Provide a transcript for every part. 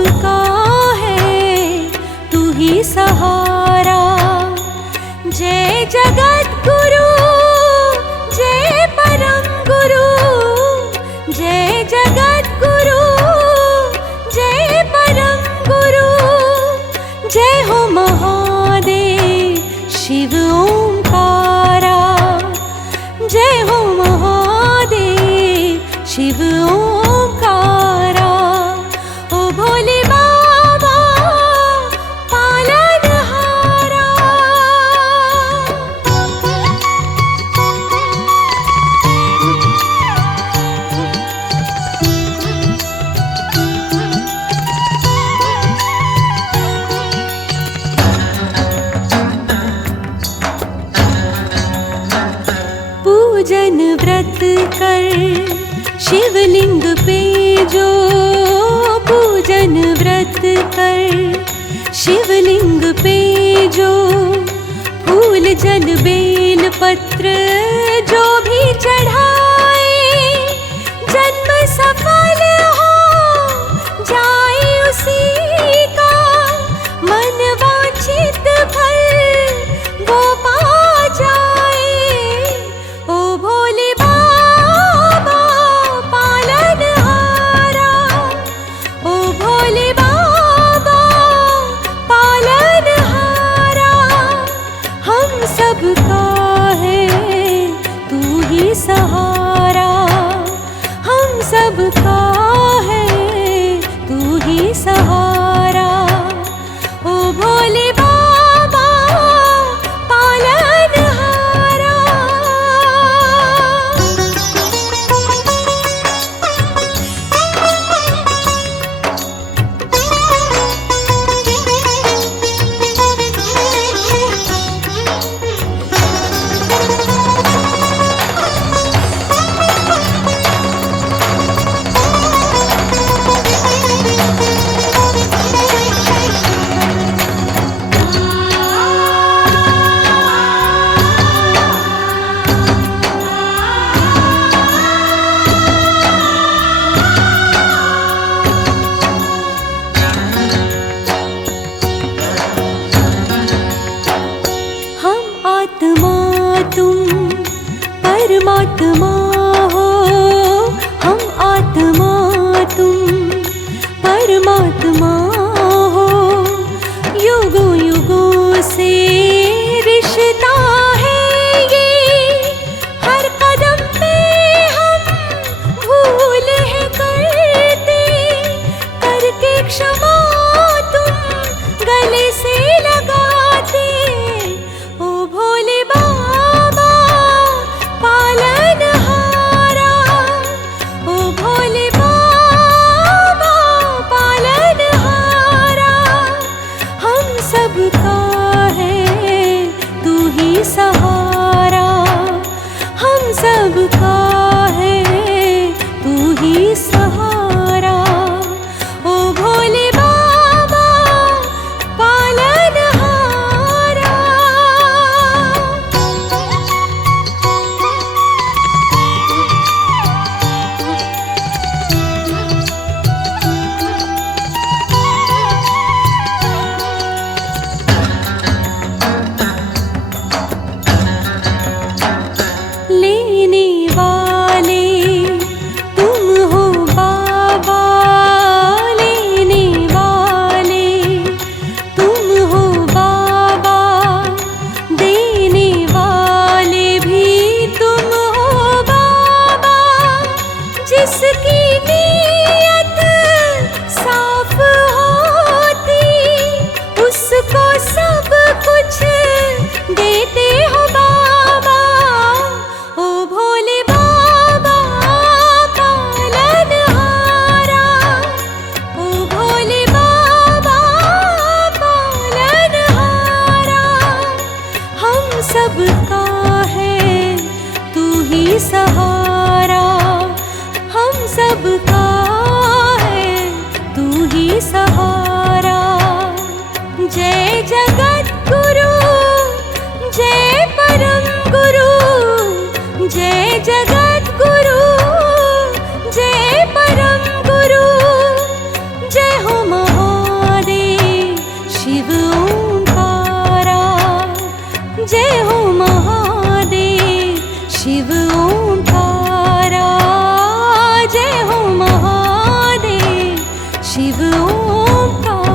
सबका है तू ही सहारा। जय जगत गुरु जय परम गुरु, जय जगत गुरु जय परम गुरु। जय हो महादेव शिव ओंकारा, जय हो महादेव शिव ओंकारा। ओ भोले बाबा पालनहारा। पूजन व्रत कर शिवलिंग पे जो, पूजन व्रत कर शिवलिंग पे जो। फूल जल बेल पत्र जो भी चढ़ाए, जन्म सफल हो जाए उसी का। मन वांछित फल वो पा जाए। ओ भोले बाबा पालनहारा, ओ भोले बाबा पालनहारा। हम सबका है तू ही सहारा, हम सबका है तू ही सहारा। ओ भोले बाबा पालनहारा। परमात्मा हो, हम आत्मा तुम परमात्मा हो। युगों युगों से रिश्ता है ये, हर कदम पे हम भूल है करते। करके क्षमा तुम गले से लगाते। ओ भोले बाबा पालनहारा, ओ भोले बाबा पालनहारा। हम सबका है तू ही सहारा, हम सबका है तू ही सहारा। ओ भोले बाबा पालनहारा। लेने वाले तुम हो बाबा, लेने वाले तुम हो बाबा। देने वाले भी तुम हो बाबा। जिसकी नीयत साफ होती, उसको सब कुछ देते हो बाबा। ओ भोले बाबा पालनहारा, ओ भोले बाबा पालनहारा। हम सबका है तू ही सहारा, हम सबका है तू ही सहारा। जय जगत गुरु जय परम गुरु, जय जगत गुरु जय परम गुरु। जय हो महा ओंकारा।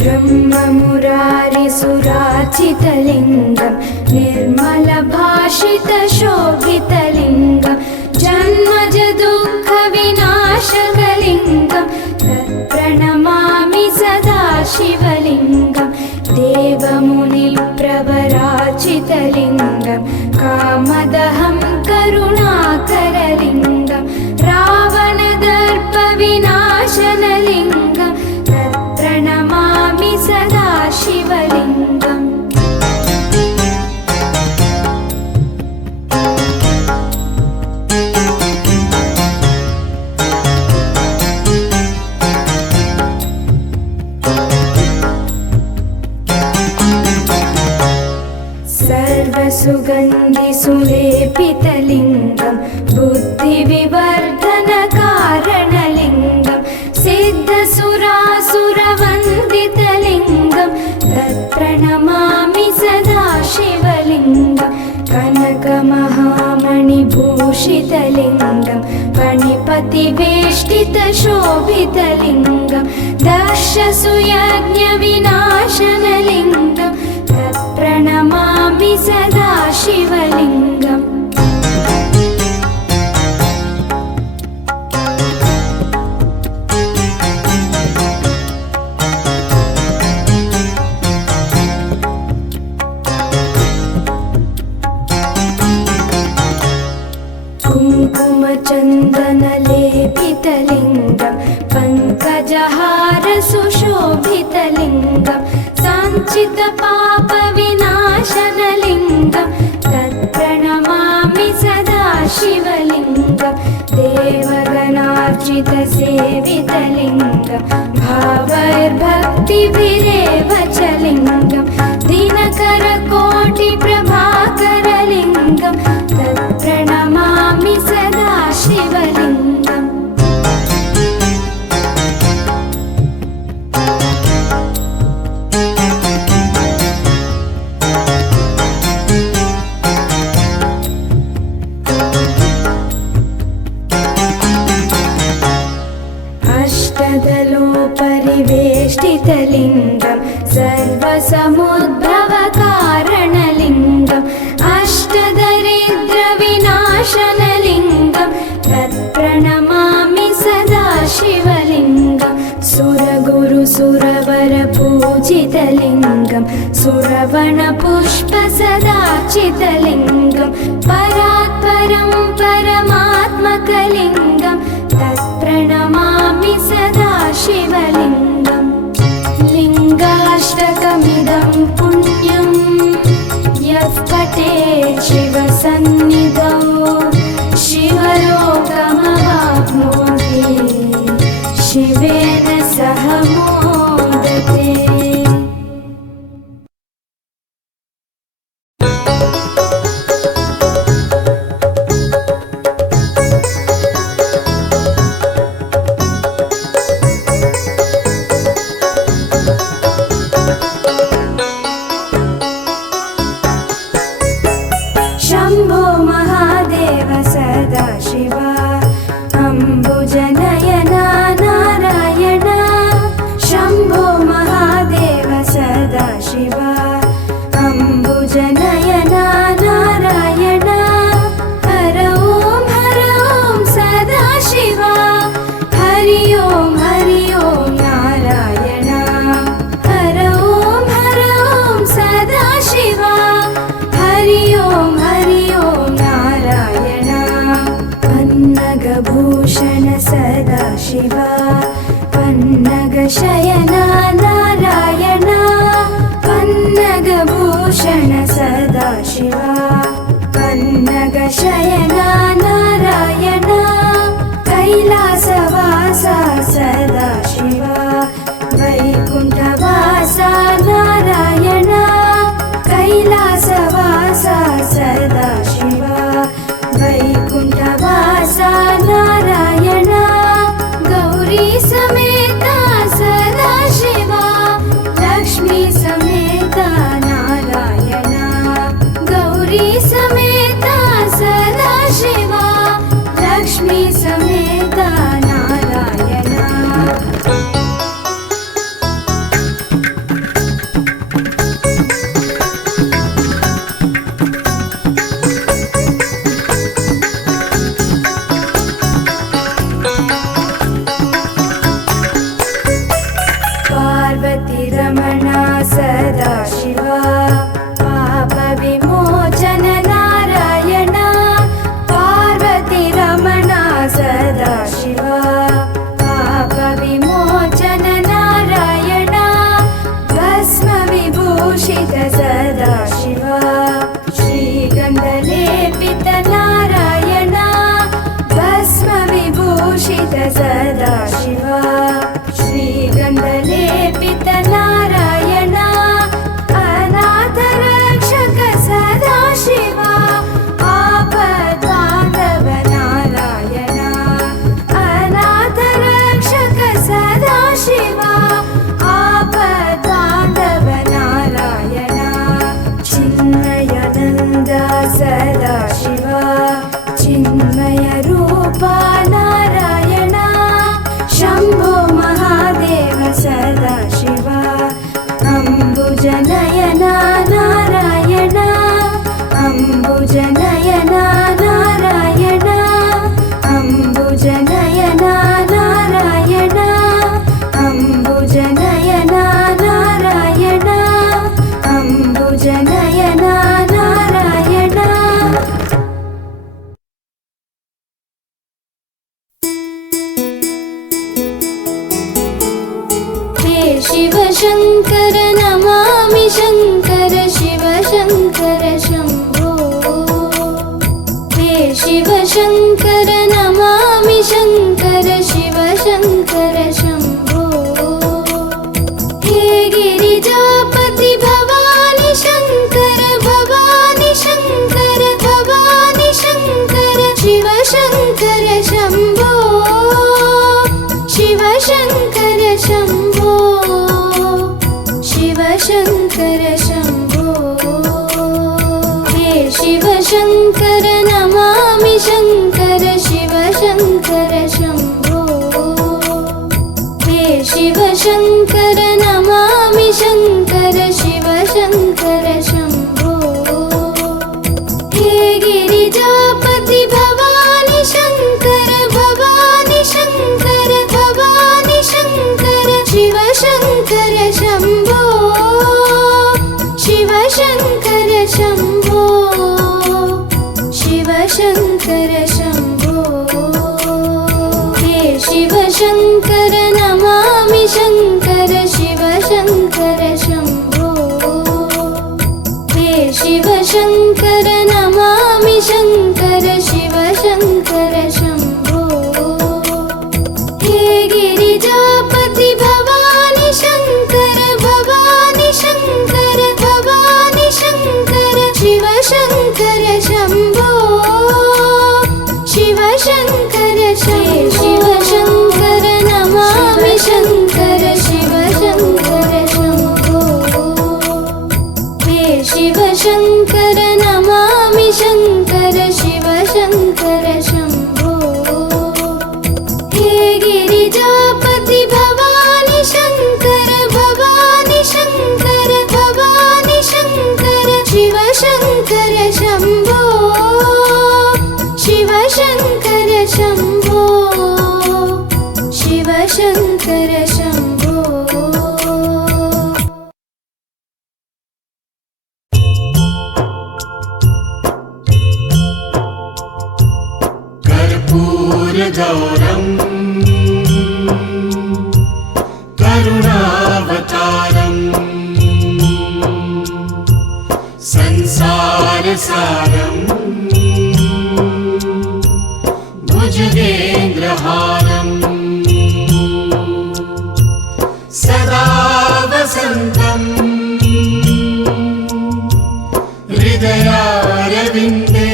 ब्रह्ममुरारिसुरार्चितलिङ्गं निर्मलभाषितशोभितलिङ्गं जन्मज दुःखविनाशकलिङ्गं तत्प्रणमामि सदा शिवलिङ्गं। देवमुनिप्रवरार्चितलिङ्गं कामदहं करुणाकरलिङ्गं रावणदर्पविनाशनलिङ्गं तत्प्रणमामि सदा शिवलिङ्गम्। सर्वसुगन्धिसुलेपितलिङ्गं बुद्धिविवर्धनकारणलिङ्गं सिद्धसुरासुरवन्दितलिङ्गं तत्प्रणमामि सदा शिवलिङ्गं। कनकमहामणिभूषितलिङ्गं फणिपतिवेष्टितशोभितलिङ्गं दक्षसुयज्ञविनाशनलिङ्गं तत्प्रणमामि सदा शिवलिङ्गम्। कुङ्कुमचन्दनलेपितलिङ्गं पङ्कजहारसुशोभितलिङ्गं साञ्चितपापविनाशनलिङ्गं तत्प्रणमामि सदा शिवलिङ्गं। देवगणार्चितसेवितलिङ्गं भावैर्भक्तिभिरेव च लिङ्गं दिनकरकोटिप्रभाकरलिङ्गं तत्प्रणमामि सदा शिवलिङ्गम्। अष्टदलोपरिवेष्टितलिङ्गं सर्वसमुद्भवकारणलिङ्गम् अष्टदरिद्रविनाशनलिङ्गं तत्प्रणमामि सदा शिवलिङ्गं। सुरगुरुसुरवरपूजितलिङ्गं सुरवणपुष्पसदाचितलिङ्गं परात्परं परमात्मकलिङ्गं तत्प्रणमामि सदा शिवलिङ्गम्। लिङ्गाष्टकमिदं पुण्यं यः पठेत् शिवसन्निधौ शिवलोकमवाप्नोति शिवेन सह मोदते। शम्भो महादेव सदा शिवा अम्बुजनयना नारायण। शम्भो महादेव सदा शिवा अम्बुजनयना नारायण। हर ओं सदा शिवा हरि ओं नारायण। हर ओं सदा शिवा हरि ओं नारायण। पन्नगभूषण सदा शिवा पन्नगशयना नारायण। पन्नगभूषण सदा शिवा पन्नगशयना नारायण। कैलासवासा सदा शिवा वैकुण्ठवासा नारायण। कैलासवासा सदा शिवा चिन्मय रूपा नारायण शम्भो महादेव सदा शिवा अम्बुजनयना नारायण अम्बुजनयना नारायण अम्बुजनयना नारायण अम्बुजनयना नारायण अम्बुजनयना नारायण हे शिव शङ्कर नमामि शङ्कर शिव शङ्कर शम्भो हे शिव शङ्कर नमामि शङ्कर शिव शङ्कर शम्भो हे गिरिजापति भवानि शङ्कर भवानि शङ्कर भवानि शङ्कर शिव शङ्कर शम्भो शिव शङ्कर शम्भो शिव शङ्कर शम्भो हे शिव शङ्कर नमामि शङ्कर शिव शङ्कर शम्भो हे शिव शङ्कर नमामि शङ्कर शिव शङ्कर शम्भो हे गिरिजापति भवानि शङ्कर भवानि शङ्कर भवानि शङ्कर शिव शङ्कर शम्भो शिव शङ्कर शम्भो शिव शङ्कर शम्भो हे शिव शङ्कर नमामि शङ्कर शिव शङ्कर शम्भो हे शिव शङ्कर नमामि शङ्कर शिव शङ्कर शम्भो हे गिरिजापति भवानि शङ्कर भवानि शङ्कर भवानि शङ्कर शिव शङ्कर शम्भो शिव शङ्कर शिव शङ्कर नमामि शङ्कर शिव शङ्कर शम्भो हे शिव शङ्कर नमामि शङ्कर शिव शङ्कर शम्भो हे गिरिजापति भवानि शङ्कर भवानि शङ्कर भवानि शङ्कर शिव शङ्कर शम्भो शिव शङ्कर शम्भो शिव शङ्कर शम्भो कर्पूरगौरम् करुणावतारम् संसारसारम् भुजगेन्द्रहारम् सदा वसन्तम् हृदयारविन्दे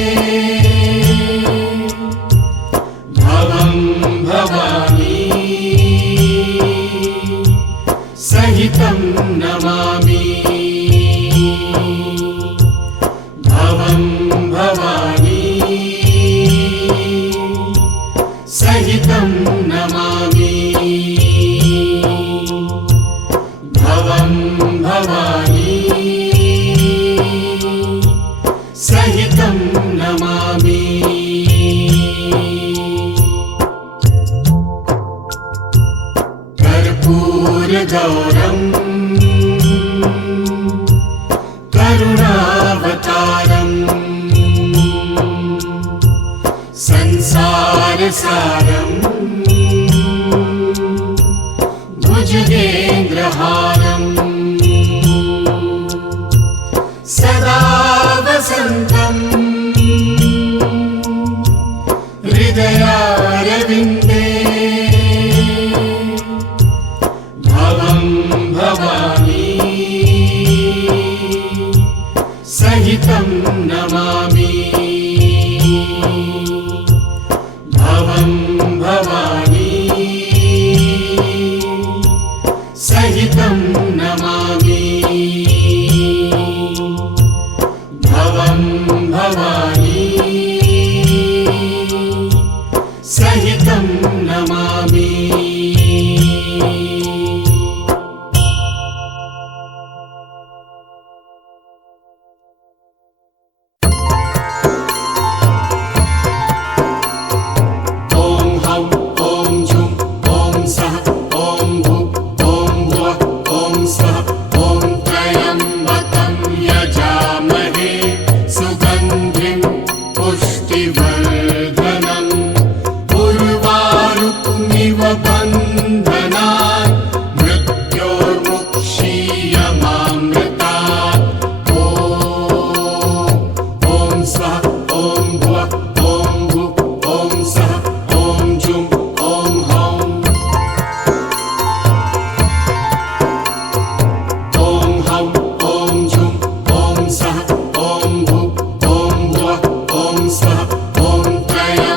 भवं भवानी सहितं नमामि भवं भवानी सहितं नमामि भवं भवानी सहितं नमामि कर्पूरगौरम् करुणावतारम् संसारसारम् भुजगेन्द्रहारम् सदा वसन्तम् हृदयारविन्दे भवं भवानी सहितं नमामि भवं भवानी सहितं नमामि सिद्धिवर्धनम् उर्वारुक्मिव बन्धनात् मृत्योर्मुक्षीयमामृतात् ॐ स्वः ॐ भुवः ॐ भुः ॐ सः ॐ जुं ॐ हौं ॐ हौं ॐ जुं ॐ सः ॐ भुः ॐ भुवः ॐ स्वः ॐ त्रयम्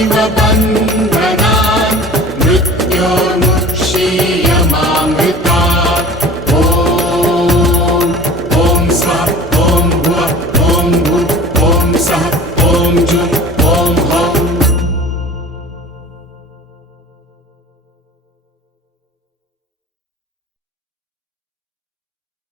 इव बन्धनान् मृत्योर्मुक्षीय